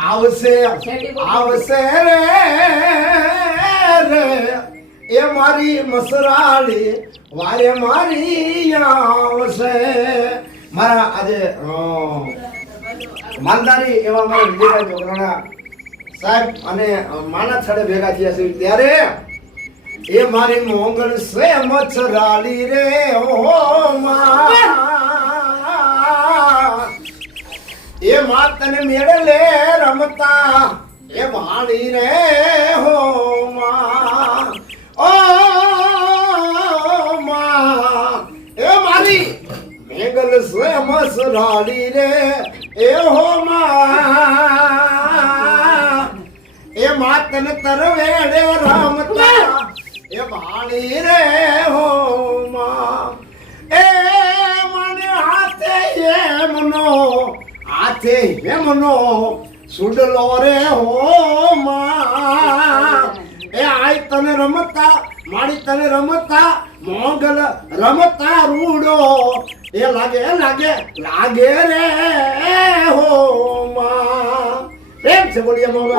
આવશે આવશે રે એ મારી મસરાળી વારે મારી આવશે મારા આજે માલધારી એવા મારા વિજયભાઈ જોગરાણા સાહેબ અને માના છડે ભેગા થયા છે ત્યારે એ મારી મોંગલ સે મચરાલી રે ઓ માં એ માં તને મેળે લે રમતા એ ભાણી રે હો માં ઓ માં એ મારી મેઘલ સે મચરાલી રે એ હો માં એ માં તને તરવેડે રમતા એ ભાણી રે હો માં એ મને હાથે એમનો સુડલો રે હો માં એ આય તને રમતા મારી તને રમતા મોગલ રમતા રૂડો એ લાગે લાગે લાગે રે હો માં પ્રેમ છે બોલીએ મોગલ